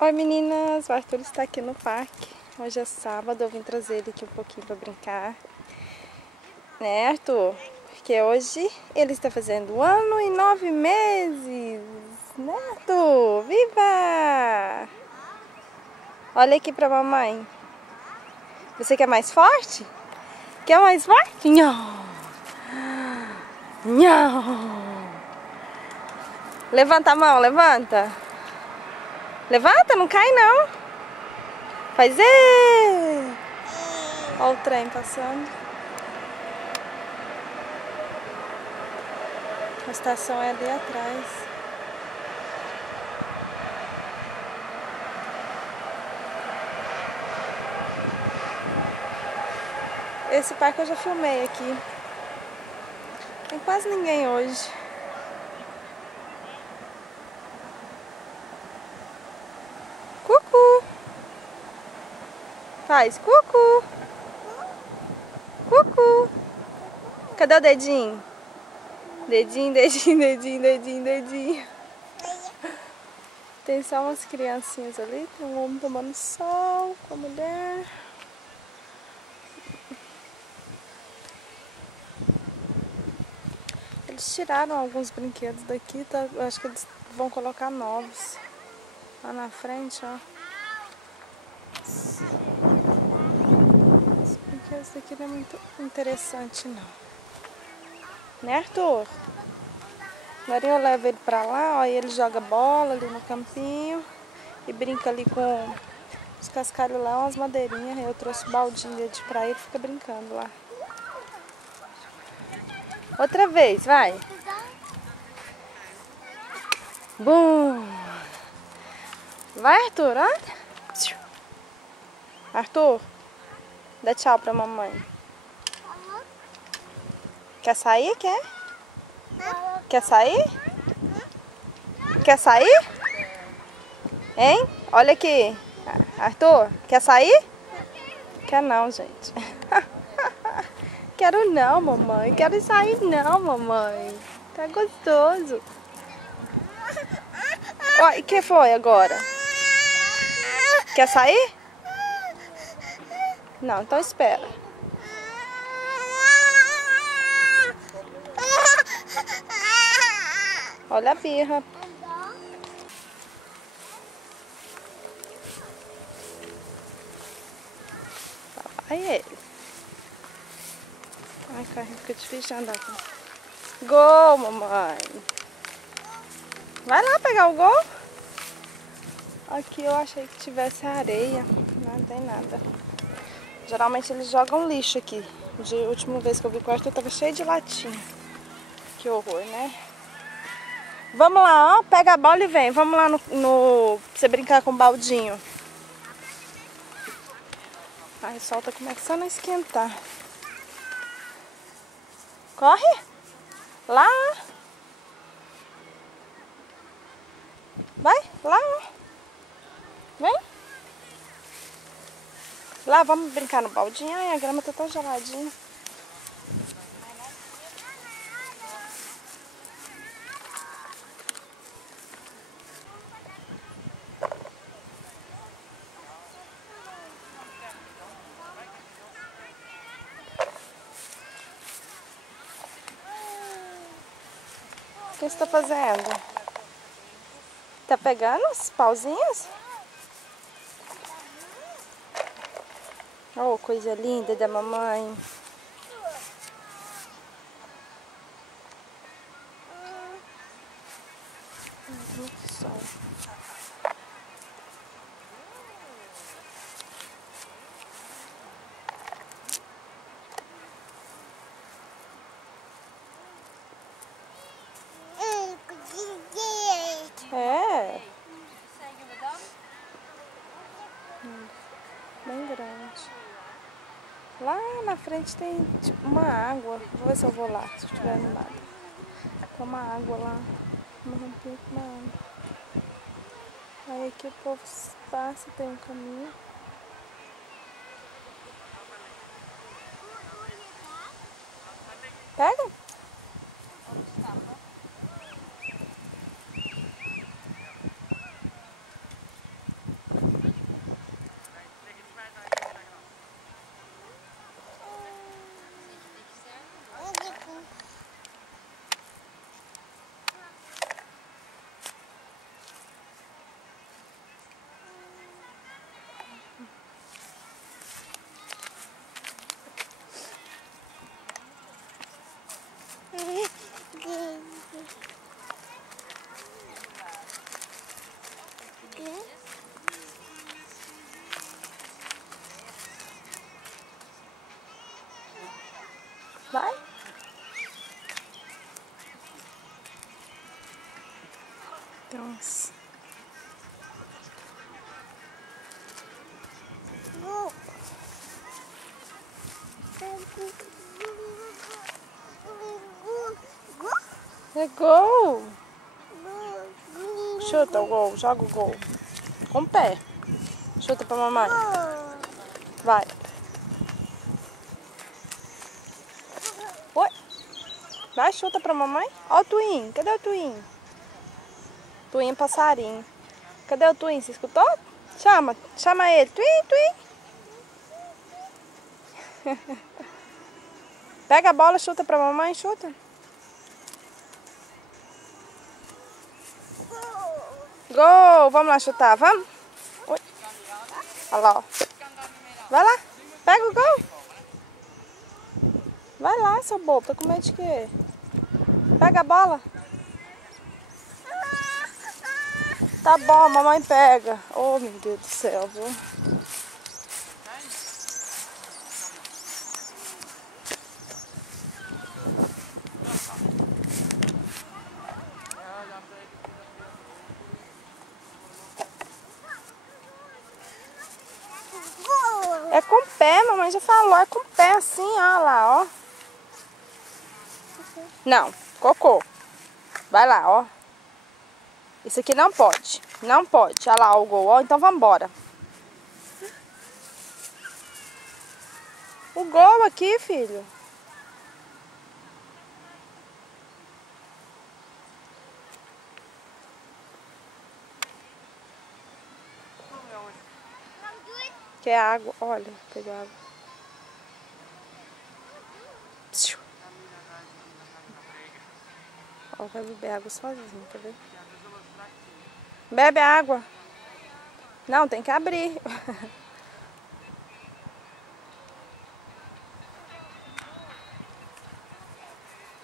Oi meninas, o Arthur está aqui no parque. Hoje é sábado, eu vim trazer ele aqui um pouquinho para brincar. Né, Arthur? Porque hoje ele está fazendo 1 ano e 9 meses. Né, Arthur? Viva! Olha aqui pra mamãe. Você quer mais forte? Quer mais forte? Não! Não! Levanta a mão, levanta! Levanta, não cai não! Faz Olha o trem passando. A estação é ali atrás. Esse parque eu já filmei aqui. Tem quase ninguém hoje. Cucu! Faz cucu! Cucu! Cadê o dedinho? Dedinho, dedinho, dedinho, dedinho, dedinho. Tem só umas criancinhas ali. Tem um homem tomando sol com a mulher. Eles tiraram alguns brinquedos daqui, tá? Eu acho que eles vão colocar novos. Lá na frente, ó. Os brinquedos daqui não é muito interessante, não. Né, Arthur? Agora eu levo ele pra lá, ó, e ele joga bola ali no campinho e brinca ali com os cascalhos lá, umas madeirinhas. Eu trouxe o baldinho dele pra ele e fica brincando lá. Outra vez, vai. Bum! Vai, Arthur, olha. Arthur, dá tchau pra mamãe. Quer sair? Quer? Quer sair? Quer sair? Hein? Olha aqui. Arthur, quer sair? Quer não, gente. Quero não, mamãe. Quero sair não, mamãe. Tá gostoso. Ó, e que foi agora? Quer sair? Não, então espera. Olha a birra. Aí ele. Ai, carrinho, fica difícil de andar. Gol, mamãe. Vai lá pegar o gol. Aqui eu achei que tivesse areia. Não tem nada. Geralmente eles jogam lixo aqui. A última vez que eu vi o quarto, eu tava cheio de latinha. Que horror, né? Vamos lá, ó. Pega a bola e vem. Vamos lá pra você brincar com o baldinho. Ai, o sol tá começando a esquentar. Corre. Lá. Vai, lá. Vem. Lá, vamos brincar no baldinho. Ai, a grama tá tão geladinha. O que você tá fazendo? Tá pegando os pauzinhos? Oh, coisa linda da mamãe. Muito sol. É. Bem grande. Lá na frente tem tipo, uma água. Vou ver se eu vou lá, se estiver animada. Tem uma água lá. Uma rampinha com uma água. Aí aqui o povo passa, tem um caminho. Pega? Vai. Nossa. É gol. Chuta o gol, joga o gol. Com o pé. Chuta pra mamãe. Vai. Oi. Vai, chuta pra mamãe. Ó o Twin. Cadê o Twin? Twin é passarinho. Cadê o Twin? Você escutou? Chama. Chama ele. Twin, Twin. Pega a bola, chuta pra mamãe. Chuta. Gol! Vamos lá chutar, vamos? Oi. Olha lá, ó. Vai lá, pega o gol. Vai lá, seu bobo, tá com medo de quê? Pega a bola. Tá bom, mamãe pega. Oh, meu Deus do céu, viu? É com o pé, mamãe já falou, é com o pé assim, ó lá, ó. Não, cocô. Vai lá, ó. Isso aqui não pode, não pode. Olha lá o gol, ó, então vamos embora. O gol aqui, filho. Quer água? Olha, pegar água. Ó, vai beber água sozinho, tá vendo? Bebe água. Não, tem que abrir.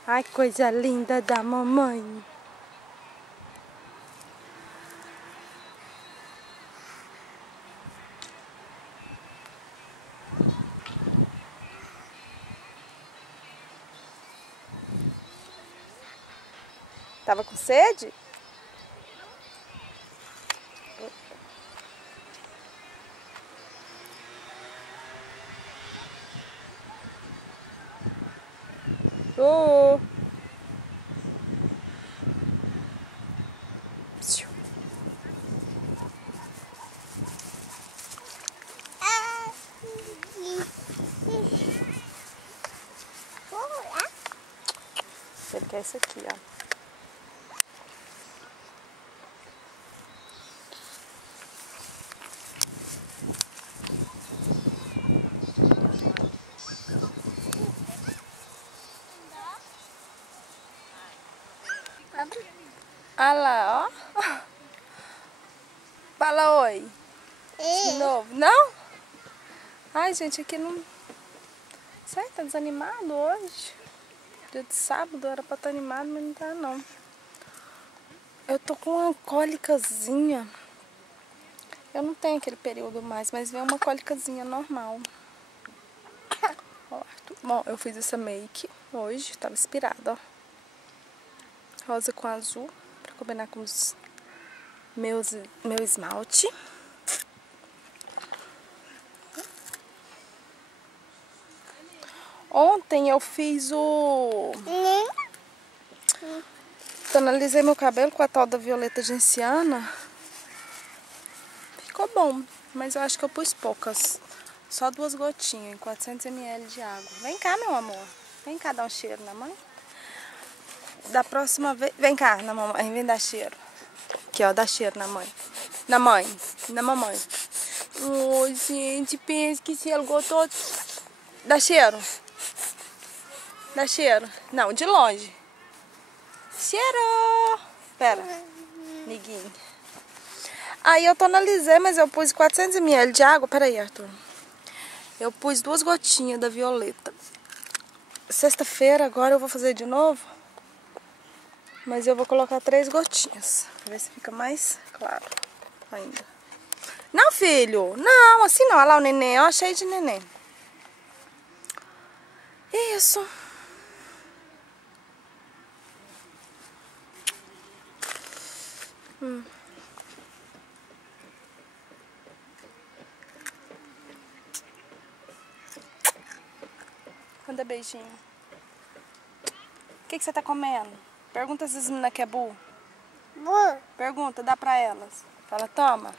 Ai, coisa linda da mamãe. Tava com sede? Oh. Ele quer isso aqui, ó. Olha lá, ó. Fala oi. De novo. Não? Ai, gente, aqui não... Sei, tá desanimado hoje. Dia de sábado, era pra estar animado, mas não tá, não. Eu tô com uma cólicazinha. Eu não tenho aquele período mais, mas vem uma cólicazinha normal. Ó, bom, eu fiz essa make hoje, tava inspirada, ó. Rosa com azul, pra combinar com os meu esmalte. Ontem eu fiz o... Tonalizei meu cabelo com a tal da violeta genciana. Ficou bom, mas eu acho que eu pus poucas. Só 2 gotinhas em 400 ml de água. Vem cá, meu amor. Vem cá dar um cheiro na mãe. Da próxima vez... Vem cá, na mamãe. Vem dar cheiro. Aqui, ó. Dá cheiro na mãe. Na mãe. Na mamãe. Oi, gente. Pensa que se alugou todo. Dá cheiro. Dá cheiro. Não, de longe. Cheiro. Pera. Niguinho. Aí eu tonalizei, mas eu pus 400 ml de água. Pera aí, Arthur. Eu pus 2 gotinhas da violeta. Sexta-feira agora eu vou fazer de novo. Mas eu vou colocar 3 gotinhas. Pra ver se fica mais claro ainda. Não, filho. Não, assim não. Olha lá o neném. Ó, cheio de neném. Isso. Manda beijinho. O que você tá comendo? Pergunta se as meninas querem bu. Bu. Pergunta, dá pra elas. Fala, toma.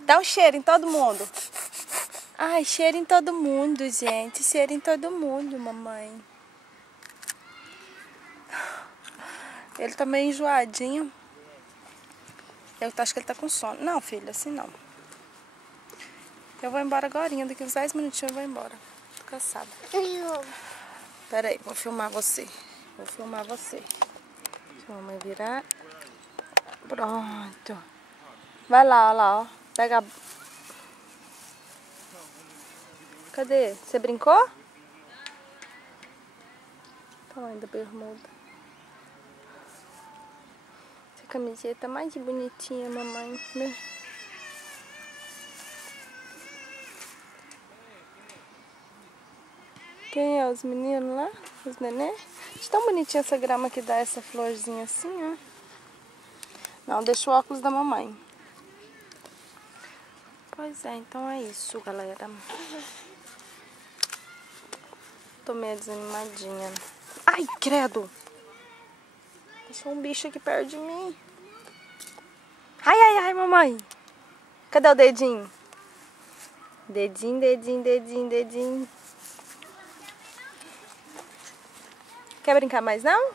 Dá um cheiro em todo mundo. Ai, cheiro em todo mundo, gente. Cheiro em todo mundo, mamãe. Ele tá meio enjoadinho. Eu acho que ele tá com sono. Não, filho, assim não. Eu vou embora agorinha. Daqui uns 10 minutinhos eu vou embora. Tô cansada. Pera aí, vou filmar você. Vou filmar você. Deixa a mamãe virar. Pronto. Vai lá, olha lá, ó. Pega a... Cadê? Você brincou? Tamanho da bermuda. Essa camiseta mais bonitinha, mamãe, né? Quem é? Os meninos lá? Os neném? Acho tão bonitinha essa grama que dá essa florzinha assim, ó. Não, deixa o óculos da mamãe. Pois é, então é isso, galera. Tô meio desanimadinha. Ai, credo! Deixou um bicho aqui perto de mim. Ai, ai, ai, mamãe. Cadê o dedinho? Dedinho, dedinho, dedinho, dedinho. Quer brincar mais, não?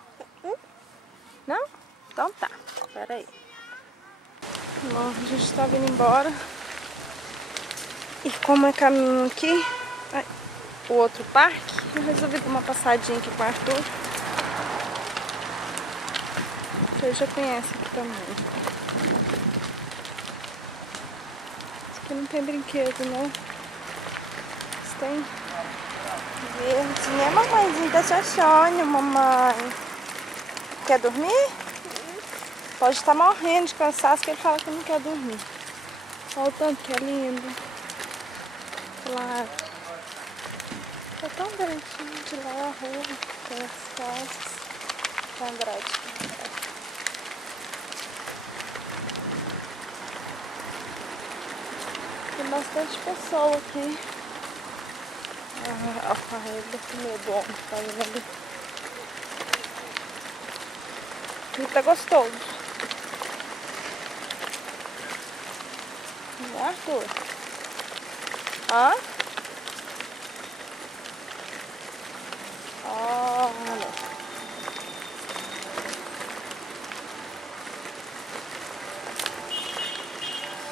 Não? Então tá. Pera aí. Bom, a gente tá vindo embora. E como é caminho aqui, o outro parque, eu resolvi dar uma passadinha aqui com o Arthur. Você já conhece aqui também. Esse aqui não tem brinquedo, não. Esse tem verdinha. Mamãezinha tá xoxônio, mamãe. Quer dormir? Pode estar morrendo de cansaço, que ele fala que não quer dormir. Olha o tanto que é lindo. Claro. Tá tão bonitinho de lá a rua, tem as casas. Tá grade. Tem bastante pessoa aqui. Ah, ele com medo, tá indo. E tá gostoso. Não é, Arthur? Hã? Olha.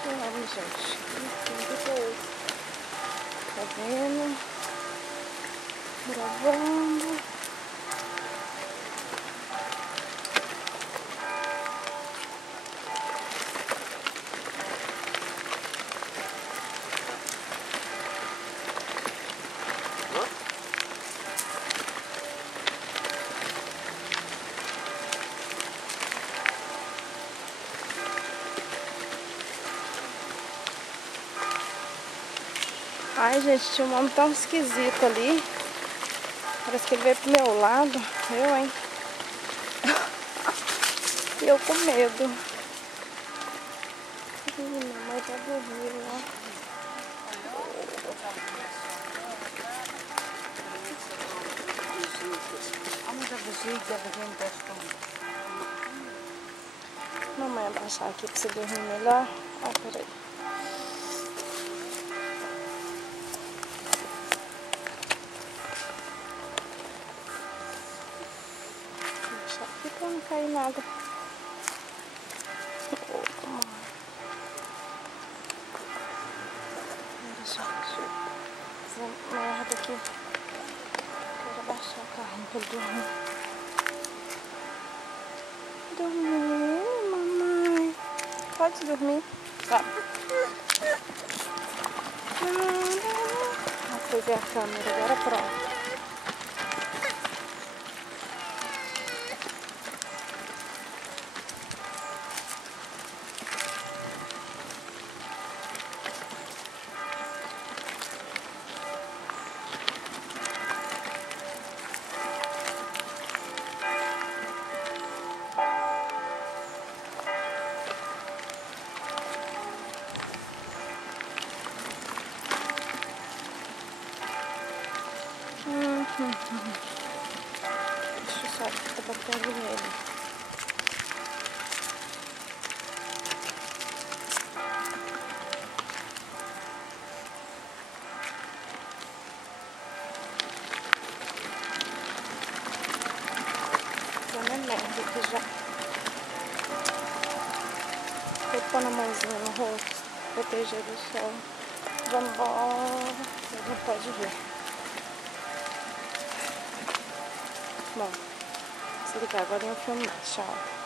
Olha, gente. Tá vendo? Gravando. Ai, gente, tinha um homem tão esquisito ali. Parece que ele veio pro meu lado. Eu, hein? E eu com medo. Minha mãe tá dormindo lá. Mamãe, abaixar aqui pra você dormir melhor. Ah, peraí. Pra não cair nada. Oh, mãe. Fazer merda aqui. Quero abaixar o carrinho pra dormir. Dormir, mamãe. Pode dormir. Tá. Fui ver a câmera, agora pronto. Deixa eu só tá batendo nele. Tô na merda aqui já. Vou pôr a mãozinha no rosto, proteger do sol. Vamos embora. Ele não pode ver. Bom, se ligar agora eu vou filmar. Tchau.